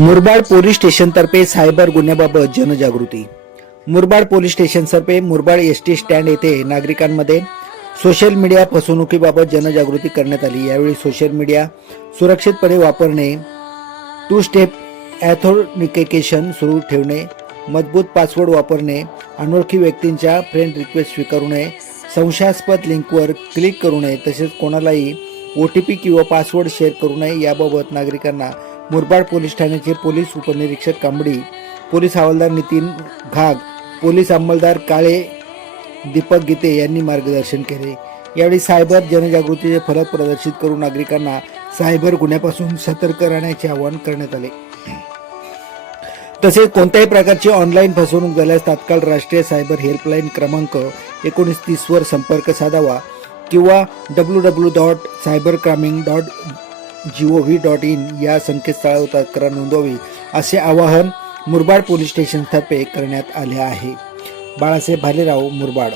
Murbad police स्टेशनतर्फे cyber गुन्ह्याबाबत जनजागृती. मुरबाड पोलीस स्टेशनतर्फे मुरबाड एसटी स्टँड येथे नागरिकांमध्ये सोशल मीडिया फसवणुकीबाबत जनजागृती करण्यात आली. यावेळी सोशल मीडिया सुरक्षितपणे वापरणे, टू स्टेप ऑथेंटिकेशन सुरू ठेवणे, मजबूत पासवर्ड वापरणे, अनोळखी व्यक्तींच्या फ्रेंड रिक्वेस्ट स्वीकारू नये, संशयास्पद लिंकवर क्लिक करू नये, तसेच कोणालाही OTP किंवा पासवर्ड शेअर करू नये याबाबत नागरिकांना मुरबाड पोलीस ठाण्याचे पोलीस उपनिरीक्षक कांबडी, पोलीस हवालदार नितीन घाग, पोलीस अंमलदार काळे, दीपक गीते यांनी मार्गदर्शन केले. यावेळी सायबर जनजागृतीचे फलक प्रदर्शित करून नागरिकांना सायबर गुन्ह्यापासून सतर्क राहण्याचे आवाहन करण्यात आले. तसेच कोणत्याही प्रकारची ऑनलाईन फसवणूक झाल्यास तात्काळ राष्ट्रीय सायबर हेल्पलाईन क्रमांक 1930 वर संपर्क साधावा किंवा www.cybercrime.gov.in या संकेतस्थळावर तक्रार नोंदवावी असे आवाहन मुरबाड पोलीस स्टेशनतर्फे करण्यात आले आहे. बाळासाहेब भालेराव, मुरबाड.